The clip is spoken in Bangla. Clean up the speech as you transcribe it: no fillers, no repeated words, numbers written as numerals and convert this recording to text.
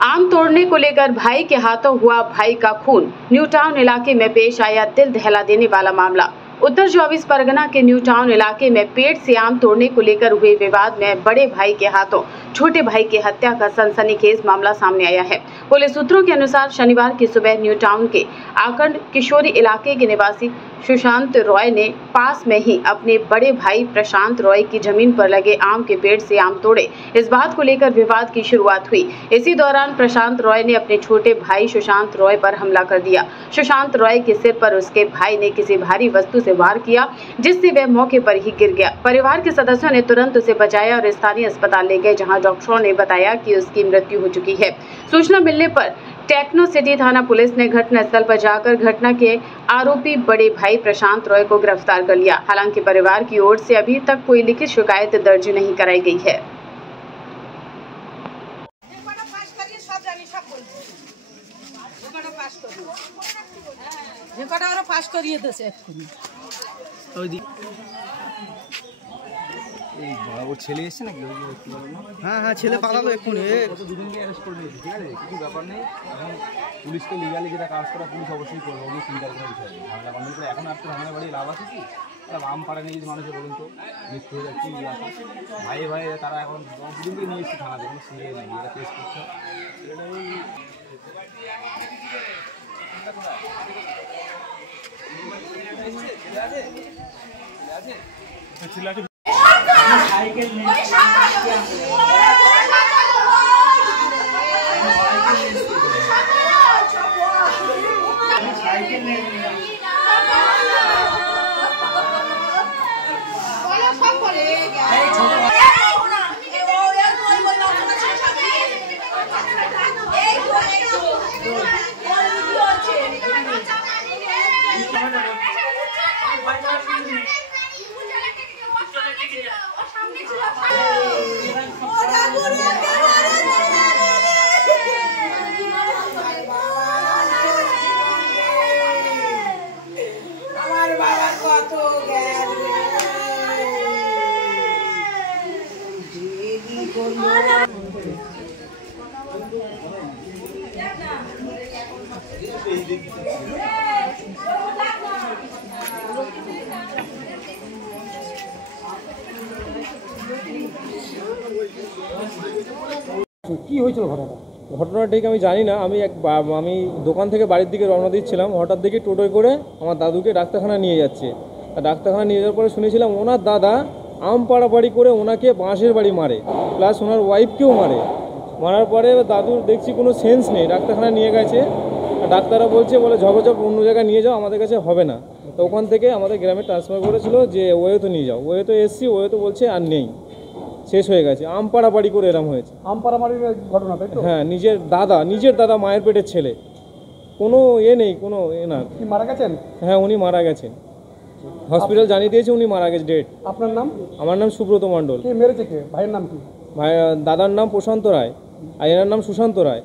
आम तोड़ने को लेकर भाई के हाथों हुआ भाई का खून। न्यू टाउन इलाके में पेश आया दिल दहला देने वाला मामला। उत्तर 24 परगना के न्यू टाउन इलाके में पेड़ से आम तोड़ने को लेकर हुए विवाद में बड़े भाई के हाथों छोटे भाई की हत्या का सनसनीखेज मामला सामने आया है। पुलिस सूत्रों के अनुसार शनिवार की सुबह न्यू टाउन के आकंड किशोरी इलाके के निवासी सुशांत रॉय ने पास में ही अपने बड़े भाई प्रशांत रॉय की जमीन पर लगे आम के पेड़ से आम तोड़े। इस बात को लेकर विवाद की शुरुआत हुई। इसी दौरान प्रशांत रॉय ने अपने छोटे भाई सुशांत रॉय पर हमला कर दिया। सुशांत रॉय के सिर पर उसके भाई ने किसी भारी वस्तु से वार किया, जिससे वह मौके पर ही गिर गया। परिवार के सदस्यों ने तुरंत उसे बचाया और स्थानीय अस्पताल ले गए, जहां डॉक्टरों ने बताया कि उसकी मृत्यु हो चुकी है। सूचना मिलने पर टेक्नो सिटी थाना पुलिस ने घटनास्थल पर जाकर घटना के आरोपी बड़े भाई प्रशांत रॉय को गिरफ्तार कर लिया। हालांकि परिवार की ओर से अभी तक कोई लिखित शिकायत दर्ज नहीं कराई गई है। ছেলে এসছে নাকি? হ্যাঁ হ্যাঁ, ছেলে পালালো এক্ষুনি। দুদিনকে অ্যারেস্ট করে নিয়েছে, ঠিক আছে, কিছু ব্যাপার নেই। এখন পুলিশকে লিগালি যেটা কাজ করা পুলিশ অবশ্যই করবে, ওই চিন্তার কোনো বিষয় নেই। ঝামেলা কন্ট্রোল করে এখন আর তো ঝামেলা বাড়ি লাভ আছে কি? আম পাড়া নিয়ে যদি মানুষের বলুন তো মৃত্যু হয়ে যাচ্ছে, ভাই ভাই তারা এখন দুদিনকে নিয়ে এসছে থানা, দেখুন সিরিয়াল নেই, এটা কেস করতে ছেলে साइकिल में কি হয়েছিল ঘটনাটা ঠিক আমি জানি না। আমি দোকান থেকে বাড়ির দিকে রওনা দিচ্ছিলাম, হঠাৎ দেখি টোটোয় করে আমার দাদুকে ডাক্তারখানা নিয়ে যাচ্ছে। ডাক্তারখানা নিয়ে যাওয়ার পরে শুনেছিলাম ওনার দাদা আম পাড়াপাড়ি করে ওনাকে বাঁশের বাড়ি মারে, প্লাস ওনার ওয়াইফকেও মারার পরে দাদুর দেখছি কোনো সেন্স নেই। ডাক্তারখানা নিয়ে গেছে, ডাক্তাররা বলে ঝগঝগ অন্য জায়গায় নিয়ে যাও, আমাদের কাছে হবে না। তো ওখান থেকে আমাদের গ্রামে ট্রান্সফার করেছিল যে ওয়ে তো নিয়ে যাও। ওয়ে তো এসছি, ওয়ে তো বলছে আর নেই, শেষ হয়ে গেছে। আম পাড়াপাড়ি করে এরম হয়েছে। আম পাড়াপাড়ির ঘটনা, তাই তো? হ্যাঁ, নিজের দাদা মায়ের পেটের ছেলে, কোনো নেই, কোনো না। মারা গেছেন? হ্যাঁ, উনি মারা গেছেন। হসপিটাল জানিয়ে দিয়েছে উনি মারা গেছে, ডেট। আপনার নাম? আমার নাম সুব্রত মণ্ডল। কে মেরেছে? কে? ভাইয়ের নাম কি? দাদার নাম প্রশান্ত রায় আর এনার নাম সুশান্ত রায়।